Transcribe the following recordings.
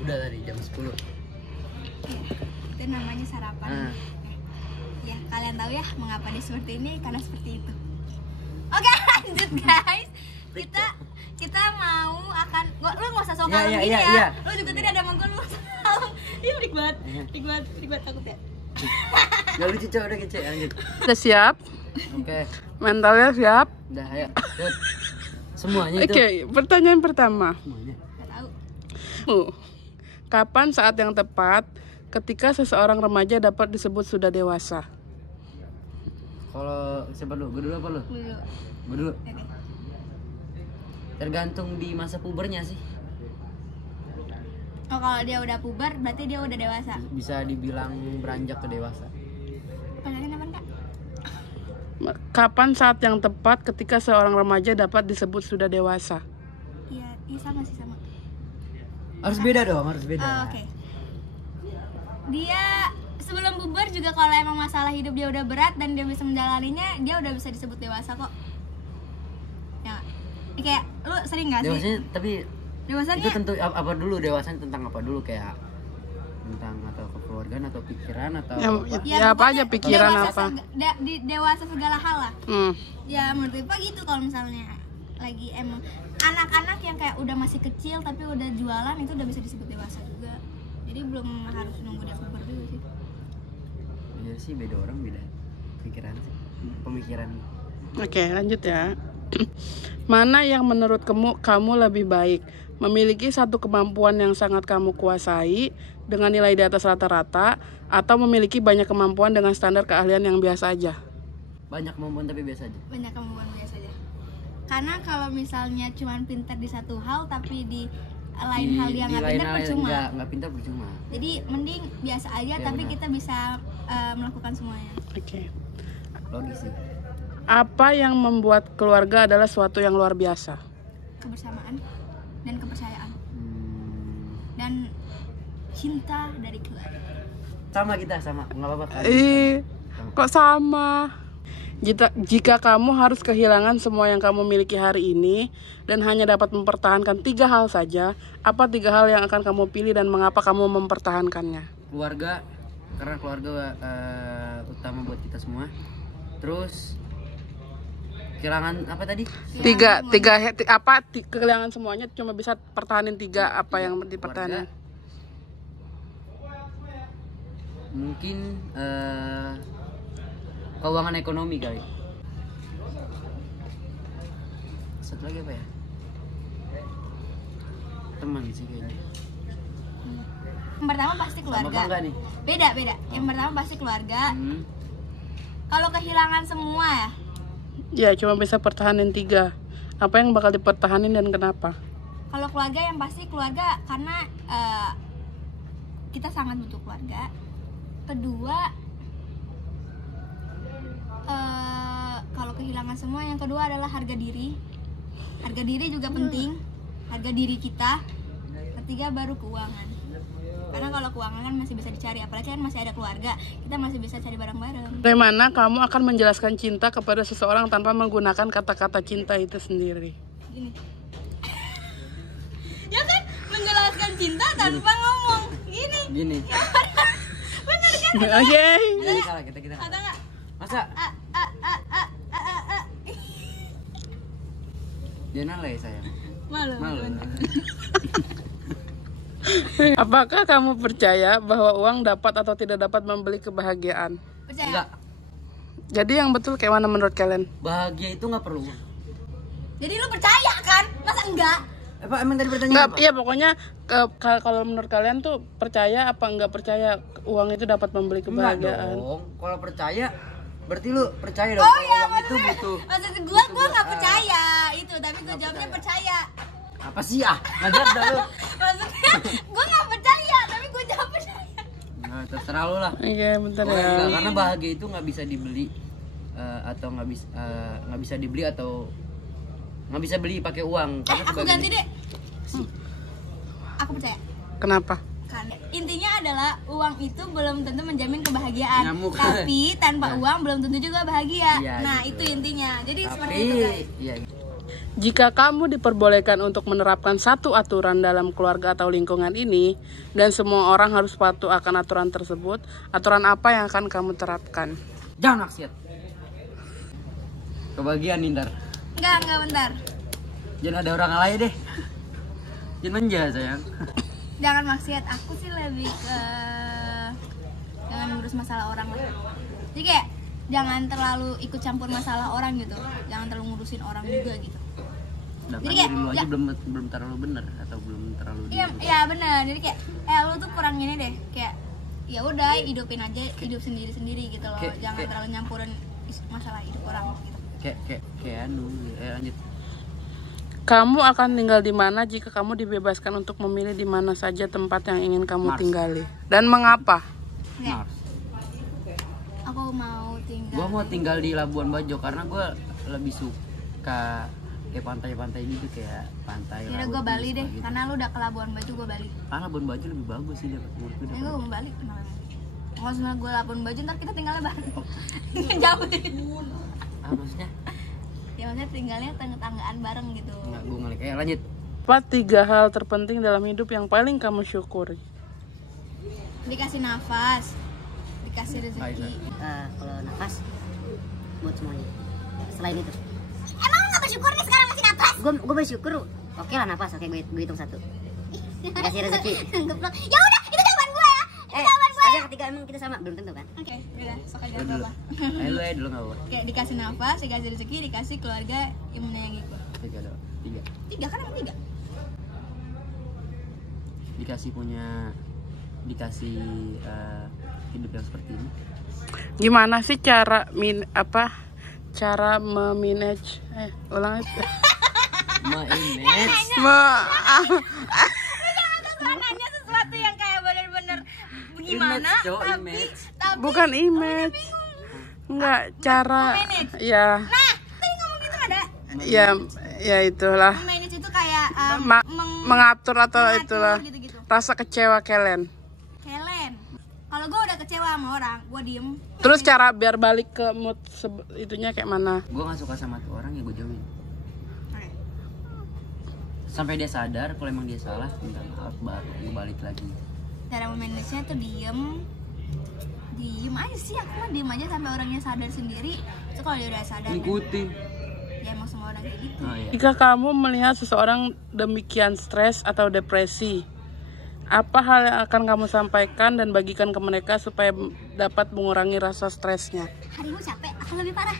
Udah tadi jam 10. Itu namanya sarapan. Ya, kalian tahu ya mengapa dia seperti ini, karena seperti itu. Oke, lanjut guys. Kita mau akan lu nggak usah sok kalem gini ya. Lu juga tadi ada mangkul lu. Ih, pelik banget takut ya. Gak lucu coba udah kece lanjut. Udah siap? Oke. Mentalnya siap? Udah ayo. Yuk. Semuanya itu. Oke, pertanyaan pertama. Semuanya. Nggak tahu. Kapan saat yang tepat ketika seseorang remaja dapat disebut sudah dewasa? Kalau siapa dulu? Gue dulu apa lu? Dulu. Gue dulu. Oke. Tergantung di masa pubernya sih. Oh, kalau dia udah puber berarti dia udah dewasa. Bisa dibilang beranjak ke dewasa. Pertanyaan apa Kak? Kapan saat yang tepat ketika seorang remaja dapat disebut sudah dewasa? Iya sama sih sama. Harus beda dong, harus beda. Oke. Dia sebelum puber juga kalau emang masalah hidup dia udah berat dan dia bisa menjalaninya, dia udah bisa disebut dewasa kok. Ya. Ini kayak lu sering gak sih? Dewasanya tapi Dewasanya itu tentu apa dulu, dewasanya tentang apa dulu, kayak tentang atau kekeluargaan atau pikiran atau ya apa aja pikiran dewasa apa? Dewasa segala hal lah. Ya menurut Ipa gitu, kalau misalnya lagi emang anak-anak yang kayak udah masih kecil tapi udah jualan itu udah bisa disebut dewasa juga. Jadi belum harus nunggu dia puber dulu sih. Iya sih, beda orang beda pikiran sih, pemikiran. Oke, lanjut ya. Mana yang menurut kamu lebih baik? Memiliki satu kemampuan yang sangat kamu kuasai dengan nilai di atas rata-rata, atau memiliki banyak kemampuan dengan standar keahlian yang biasa aja? Banyak kemampuan tapi biasa aja. Banyak kemampuan biasa aja. Karena kalau misalnya cuman pintar di satu hal tapi di lain hal dia nggak pintar percuma. Nggak pintar percuma. Jadi mending biasa aja ya, tapi benar. Kita bisa melakukan semuanya. Oke. Logis sih. Apa yang membuat keluarga adalah suatu yang luar biasa? Kebersamaan dan kepercayaan dan cinta dari keluarga. Sama kita, sama, nggak apa-apa kan? Kok sama? Jika kamu harus kehilangan semua yang kamu miliki hari ini dan hanya dapat mempertahankan 3 hal saja, apa 3 hal yang akan kamu pilih dan mengapa kamu mempertahankannya? Keluarga, karena keluarga utama buat kita semua. Terus kehilangan apa tadi? Kehilangan semuanya, cuma bisa pertahanin 3, apa yang dipertahanin? Mungkin keuangan ekonomi kali. Satu lagi apa ya? Teman sih kayaknya. Yang pertama pasti keluarga. Sama nih? Beda. Yang pertama pasti keluarga. Kalau kehilangan semua ya cuma bisa pertahanin 3. Apa yang bakal dipertahanin dan kenapa? Kalau keluarga yang pasti keluarga, karena kita sangat butuh keluarga. Kedua, kalau kehilangan semua, yang kedua adalah harga diri. Harga diri juga penting, harga diri kita. Ketiga baru keuangan. Karena kalau keuangan kan masih bisa dicari, apalagi kan masih ada keluarga, kita masih bisa cari bareng-bareng. Bagaimana kamu akan menjelaskan cinta kepada seseorang tanpa menggunakan kata-kata cinta itu sendiri? Gini. Ya kan, menjelaskan cinta tanpa ngomong. Gini. Ya, bener kan? Oke. Salah kita. Atau enggak? Masa? Jangan alay sayang. Malu. Apakah kamu percaya bahwa uang dapat atau tidak dapat membeli kebahagiaan? Percaya. Enggak. Jadi yang betul kayak mana menurut kalian? Bahagia itu nggak perlu uang. Jadi lu percaya kan? Masa enggak? Apa emang tadi pertanyaan Enggak, apa? iya pokoknya kalau menurut kalian tuh percaya apa enggak percaya uang itu dapat membeli kebahagiaan? Enggak dong. Kalau percaya berarti lu percaya dong. Oh kalau iya, uang itu butuh. maksud gue nggak percaya itu, tapi gue jawabnya percaya. Apa sih nggak jelas dah lu. Maksudnya gue nggak percaya, tapi gue jawab percaya. Nah, terserah lu lah. Iya bentar ya. Enggak, karena bahagia itu nggak bisa dibeli atau nggak bisa dibeli atau nggak bisa beli pakai uang. Karena Aku ganti deh. Aku percaya. Kenapa? Karena intinya adalah uang itu belum tentu menjamin kebahagiaan. Nyamuk. Tapi tanpa uang belum tentu juga bahagia. Iya, nah gitu. itu intinya. Jadi Tapi seperti itu guys. iya. Jika kamu diperbolehkan untuk menerapkan satu aturan dalam keluarga atau lingkungan ini, dan semua orang harus patuh akan aturan tersebut, aturan apa yang akan kamu terapkan? Jangan maksiat. Kebagian Nindar. Enggak bentar. Jangan ada orang lain deh. Jangan manja sayang. Jangan maksiat. Aku sih lebih ke jangan ngurus masalah orang lah. Jadi kayak jangan terlalu ikut campur masalah orang gitu. Jangan terlalu ngurusin orang juga gitu. Sedangkan Jadi kayak diri lu aja belum terlalu benar atau belum terlalu Iya benar. Jadi kayak lu tuh kurang ini deh. Kayak ya udah hidupin aja hidup sendiri gitu loh. Jangan terlalu nyampurin masalah hidup orang gitu. Kayak lanjut. Kamu akan tinggal di mana jika kamu dibebaskan untuk memilih di mana saja tempat yang ingin kamu Mars. tinggali? Dan mengapa? Oke. Mars. Aku mau tinggal. Gua mau tinggal di Labuan Bajo karena gua lebih suka kayak pantai-pantai gitu, kayak pantai. Kira gue Bali deh, gitu. karena lu udah ke Labuan Bajo, gue Bali. Labuan Bajo lebih bagus sih deh menurut gue. Gue mau balik kenapa? Kalau sebenarnya gue Labuan Bajo ntar kita tinggalnya bareng. Jauh. Maksudnya? Ya maksudnya tinggalnya tanggaan bareng gitu. Enggak, gue ngelik. Lanjut. Apa 3 hal terpenting dalam hidup yang paling kamu syukuri? Dikasih nafas, dikasih rezeki. Kalau nafas buat semuanya. Selain itu, Emang lu gak bersyukur nih sekarang masih nafas? gue bersyukur. Oke lah nafas, oke gue hitung 1. Dikasih rezeki. Ya udah, itu jawaban gue ya. Tapi yang ketiga emang kita sama, belum tentu kan? Oke, udah, sok aja Lu dulu. apa. Lu dulu enggak apa. Kayak dikasih nafas, dikasih rezeki, dikasih keluarga yang menyayangi gue. 3 doang. 3. 3 kan emang 3. Dikasih hidup yang seperti ini. Gimana sih cara memanage ulang itu? Image. Nanya sesuatu yang kayak bener-bener gimana, Image. tapi Bukan image. Enggak, cara ya. Nah, tadi ngomong gitu ada. Ya itulah. Manage itu kayak Mengatur atau mengatur itulah gitu-gitu. rasa kecewa kalian. Kelen. Kalau gue udah kecewa sama orang, gue diem. Terus cara biar balik ke mood itunya kayak mana? Gue gak suka sama tuh orang ya gue jauhin. Oke. Sampai dia sadar kalau emang dia salah, minta maaf, baru gue balik lagi. Cara memanage-nya tuh diem aja sih. Aku mah diem aja sampai orangnya sadar sendiri. Terus kalau dia udah sadar, Ikutin. ya emang semua orang kayak gitu. Oh, iya. Jika kamu melihat seseorang demikian stres atau depresi, apa hal yang akan kamu sampaikan dan bagikan ke mereka supaya dapat mengurangi rasa stresnya? Harimu capek, aku lebih parah.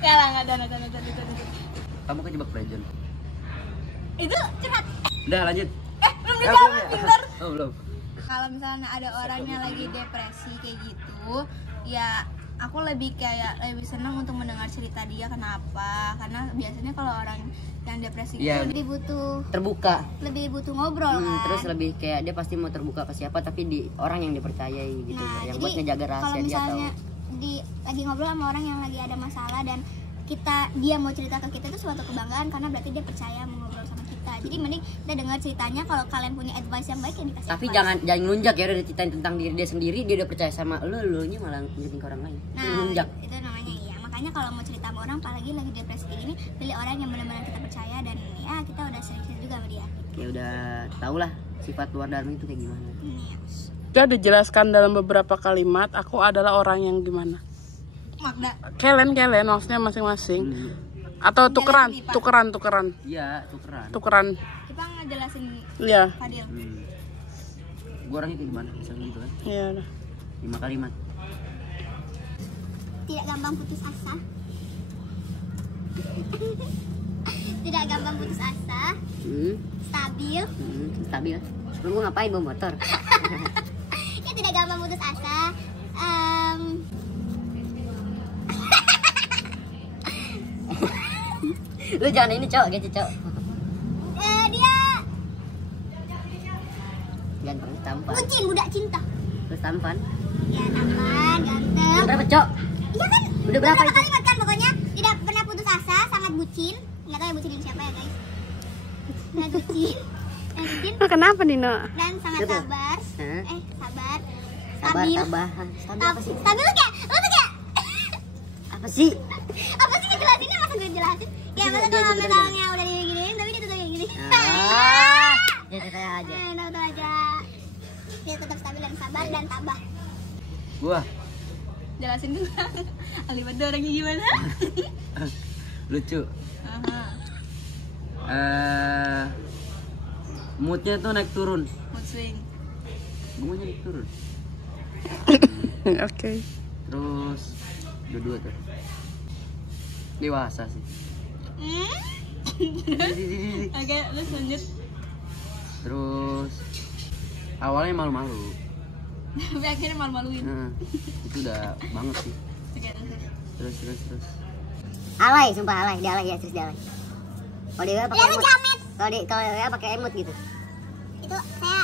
Gak lah, gak ada. Kamu kejebak legend. Itu curhat. Udah lanjut. Belum dijawab, pintar. Oh belum. Kalau misalnya ada orangnya lagi depresi kayak gitu, ya aku lebih senang untuk mendengar cerita dia kenapa. Karena biasanya kalau orang yang depresi Iya. itu lebih butuh ngobrol kan. Terus lebih kayak dia pasti mau terbuka ke siapa, tapi di orang yang dipercayai gitu. Nah, yang jadi buat ngejaga kalau rahasia dia atau misalnya lagi ngobrol sama orang yang lagi ada masalah dan dia mau cerita ke kita, itu suatu kebanggaan karena berarti dia percaya mau ngobrol sama kita. Jadi mending kita dengar ceritanya. Kalau kalian punya advice yang baik ya dikasih tapi advice. jangan lunjak ya, udah diceritain tentang diri dia sendiri, dia udah percaya sama lu nya malah nunjukin ke orang lain. Nah, Lunjak. itu namanya iya. Makanya kalau mau cerita sama orang, apalagi lagi depresi kayak gini, pilih orang yang benar-benar kita percaya dan ya kita udah sering juga sama dia. Kayak udah tau lah sifat luar dalam itu kayak gimana. Yes. Sudah dijelaskan dalam beberapa kalimat, aku adalah orang yang gimana? Magda. Kalian maksudnya masing-masing. Atau tukeran. Iya, tukeran. Tukeran. Kita ngejelasin Iya. Fadil. Gue orangnya kayak gimana? Misalnya gitu kan. Iya. 5 kalimat. Tidak gampang putus asa. Tidak gampang putus asa. Stabil. Stabil. Lu ngapain bawa motor? Ya tidak gampang putus asa. Lu jangan ini cowok gitu cowok. Dia Ganteng tampan. bucin, budak cinta. Terus tampan. Ya tampan, ganteng. Berapa cowok? Iya kan? Udah berapa itu? kalimat kan pokoknya tidak pernah putus asa, sangat bucin. Nggak tahu ya bucinin siapa ya guys. Sangat bucin. Kenapa Nino? Dan sangat Betul. sabar. Hah? Sabar. Sabar, Stabil. tabahan. Stabil apa sih? Stabil lu kayak Apa sih? Apa sih ngejelasinnya, masa gue jelasin? Ya masa kalau metalnya udah diginiin tapi dia tetap kayak gini. Ya teteh aja. Tahu aja. Dia tetap stabil dan sabar dan tabah. Gua Jelasin dulu. Alibat orangnya gimana? lucu. Aha. Moodnya tuh naik turun. Mood swing. Gue naik turun. Oke. Terus dua tuh. Dewasa sih. Oke, terus lanjut. Terus awalnya malu-malu. Tapi akhirnya malu-maluin. Nah, itu udah banget sih. Oke, terus. Terus. Alay, sumpah alay, dia alay ya, terus dia alay. Kalau dia pakai emot. Kalau dia pakai emot gitu. Itu saya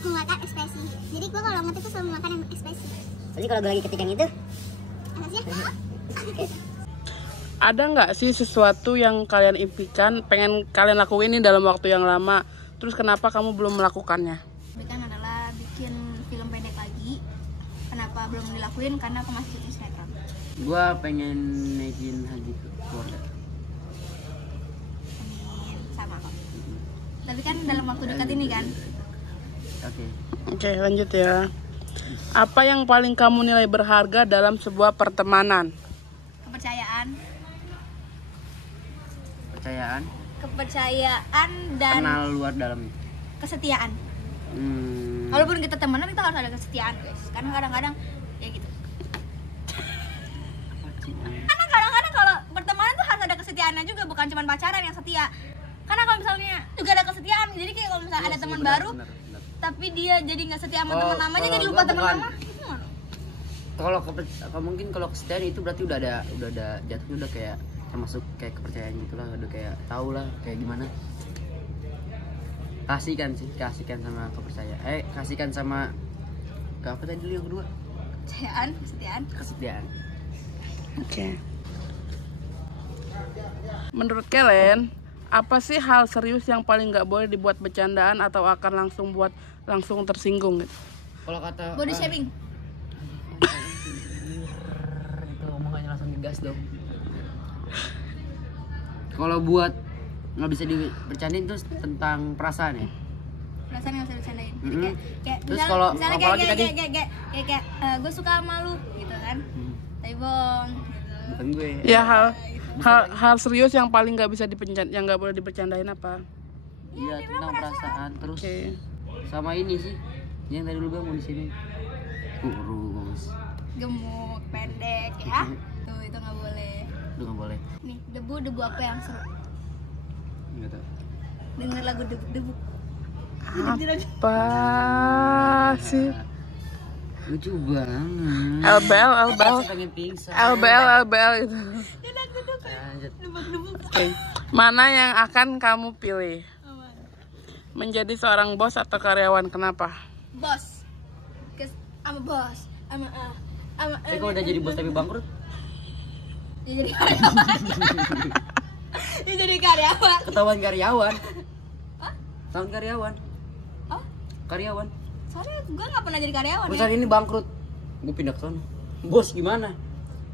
mengeluarkan ekspresi. Jadi gua kalau ngetik tuh selalu mengeluarkan ekspresi. Jadi kalau gue lagi ketik yang itu, Maksudnya? Ada nggak sih sesuatu yang kalian impikan pengen kalian lakuin ini dalam waktu yang lama, terus kenapa kamu belum melakukannya? Bikin adalah bikin film pendek lagi. Kenapa belum dilakuin? Karena aku masih syuting sinetron. Gua pengen naikin haji ke keluarga. Amin, sama kok. Tapi kan dalam waktu dekat ini kan. Oke. Oke, lanjut ya. Apa yang paling kamu nilai berharga dalam sebuah pertemanan? Kepercayaan dan Kenal luar dalam. kesetiaan. Walaupun kita temenan kita harus ada kesetiaan, guys. Karena kadang-kadang ya gitu. Karena kadang-kadang kalau pertemanan tuh harus ada kesetiaannya juga, bukan cuma pacaran yang setia. Karena kalau misalnya juga ada kesetiaan, jadi kayak kalau misalnya ada teman baru, Benar. tapi dia jadi nggak setia sama Oh, teman lamanya, jadi kalau lupa gua teman bukan. lama. Kalau mungkin kalau kesetiaan itu berarti udah ada jatuhnya udah kayak termasuk kayak kepercayaan gitulah, udah kayak tau lah kayak gimana. Kasihkan sama kepercayaan. Kasihkan sama ke apa tadi dulu yang kedua? Kepercayaan, kesetiaan. Kesetiaan. Oke. Menurut kalian, apa sih hal serius yang paling nggak boleh dibuat bercandaan atau akan langsung tersinggung gitu? Kalau kata Body shaming. itu omongannya langsung digas dong. Kalau buat nggak bisa dibercandain terus tentang perasaan ya. Perasaan nggak bisa bercandain. Mm-hmm. Kayak Terus misalnya kalau kayak apalagi kayak gue suka sama lu gitu kan. Tapi bohong gitu. Bukan gue. Ya hal serius yang paling nggak bisa yang nggak boleh dibercandain apa? Iya tentang perasaan terus Oke. sama ini sih yang tadi dulu gue mau di sini kurus. Gemuk, pendek ya. Tuh itu nggak boleh. Itu nggak boleh. Nih, debu apa yang seru? Nggak tahu. Denger lagu debu. Apa sih? Lucu banget. LBL Saya pengen pingsan. LBL itu. Lanjut. Oke. Mana yang akan kamu pilih? Menjadi seorang bos atau karyawan? Kenapa? Bos. I'm a boss. Kalau udah jadi bos tapi bangkrut? Ya jadi karyawan. Ya jadi karyawan. Ketahuan karyawan. Hah? Ketahuan karyawan. Oh, Karyawan. soalnya gue nggak pernah jadi karyawan. Perusahaan ini bangkrut. Gue pindah ke sana. Bos gimana?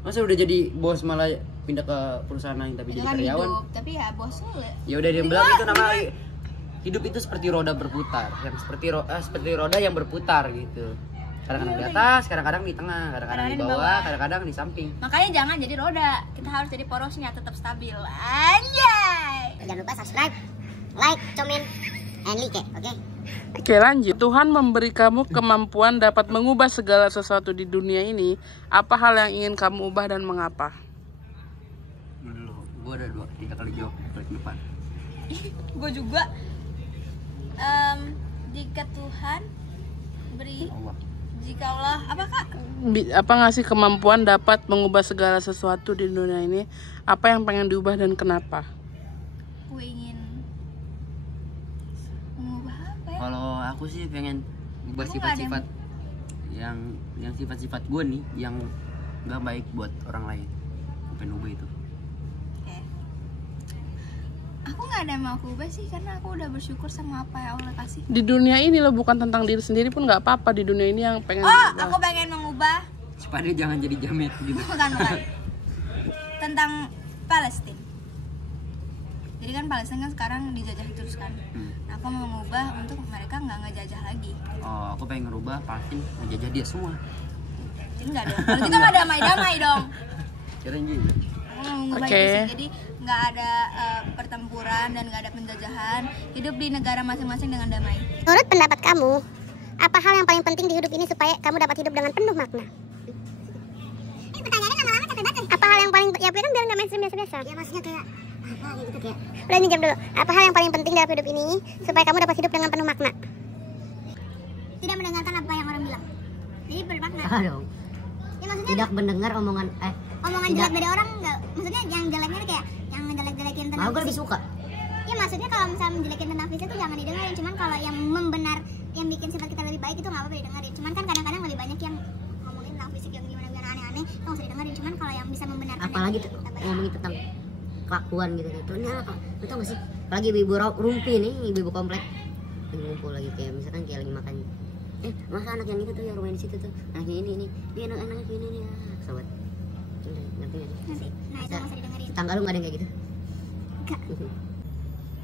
Masa udah jadi bos malah pindah ke perusahaan lain tapi jadi Kan karyawan? hidup, tapi ya bos sulit. Ya udah dia bilang itu nama hidup itu seperti roda berputar, yang seperti roda yang berputar gitu. Kadang-kadang di atas, kadang-kadang di tengah, kadang-kadang di bawah, kadang-kadang di samping. Makanya jangan jadi roda, kita harus jadi porosnya tetap stabil. Anjay. jangan lupa subscribe, like, comment, and like, oke? Oke, lanjut. Tuhan memberi kamu kemampuan dapat mengubah segala sesuatu di dunia ini. Apa hal yang ingin kamu ubah dan mengapa? Dulu, gue ada 3 kali jawab klik depan. Gue juga. Jika Tuhan beri, Allah. jika Allah apa kak? Apa ngasih kemampuan dapat mengubah segala sesuatu di dunia ini? Apa yang pengen diubah dan kenapa? Gue ingin mengubah apa ya? Kalau aku sih pengen ubah Aku sifat-sifat yang sifat-sifat gue nih yang nggak baik buat orang lain. Gue pengen ubah itu. Oke. Aku nggak ada yang mau aku ubah sih karena aku udah bersyukur sama apa yang Allah kasih. Di dunia ini loh, bukan tentang diri sendiri pun nggak apa-apa. Di dunia ini yang pengen Oh, diubah. aku pengen mengubah. Supaya dia jangan jadi jamet gitu. Bukan. tentang Palestina. Jadi kan Palestina kan sekarang dijajah terus kan. Nah, aku mau mengubah untuk mereka nggak ngejajah lagi. Oh, aku pengen ngerubah Palestina ngejajah dia semua. Jadi nggak dong. Kalau kita nggak damai-damai dong. Kirain gitu. Aku mau mengubah itu sih. Jadi nggak ada pertempuran dan nggak ada penjajahan. Hidup di negara masing-masing dengan damai. Menurut pendapat kamu, apa hal yang paling penting di hidup ini supaya kamu dapat hidup dengan penuh makna? Pertanyaannya lama-lama capek banget. Apa hal yang paling, ya kan biar nggak mainstream biasa-biasa. Ya maksudnya kayak apa gitu kayak. Udah ini jam dulu. Apa hal yang paling penting dalam hidup ini supaya kamu dapat hidup dengan penuh makna? Tidak mendengarkan apa yang orang bilang. Jadi bermakna. Dong. Ya maksudnya tidak mendengar omongan jelek dari orang enggak. Maksudnya yang jeleknya kayak yang ngejelek-jelekin tentang. Aku lebih suka. Ya maksudnya kalau misalnya menjelekin tentang fisik itu jangan didengarin. Cuman kalau yang membenar, yang bikin sifat kita lebih baik itu nggak apa-apa didengarin. Cuman kan kadang-kadang lebih banyak yang ngomongin tentang fisik yang gimana-gimana aneh-aneh, itu nggak usah didengarin. Cuman kalau yang bisa membenarkan. Apalagi tuh ngomongin tentang kelakuan gitu. Ternyata apa? Lu tau gak sih? Apalagi ibu-ibu rumpi nih, ibu-ibu komplek lagi ngumpul lagi kayak misalkan kayak lagi makan. Masa anak yang itu tuh yang rumah di situ tuh, anaknya ini, dia anak-anak ini nih, sobat. Ngerti nggak sih? Nanti, nah itu nggak usah didengerin. Tetangga lu nggak ada yang kayak gitu? Enggak.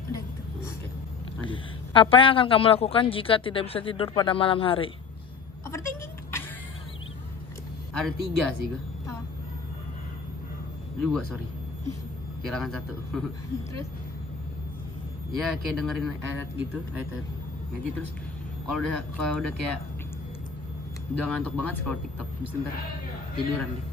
Udah gitu. Lanjut. Apa yang akan kamu lakukan jika tidak bisa tidur pada malam hari? Overthinking. Ada 3 sih gue. Apa? 2, sorry. Kehilangan 1. Terus? Ya kayak dengerin ayat gitu, ayat-ayat. Nanti terus kalau udah kayak udah ngantuk banget scroll TikTok, bisa ntar tiduran deh.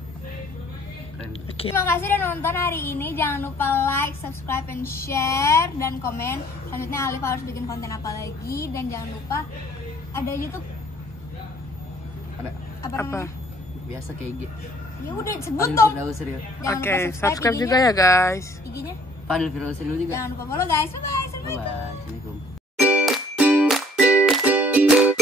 Keren. Oke. Terima kasih udah nonton hari ini. Jangan lupa like, subscribe, and share dan komen. Selanjutnya Alif harus bikin konten apa lagi, dan jangan lupa ada YouTube. Ada Apa? Apa? Namanya? biasa kayak IG. Ya udah sebut dong. Oke, subscribe juga ya guys. IG-nya. Fadil Firdaus juga. Jangan lupa follow guys. Bye bye. Assalamualaikum. Bye.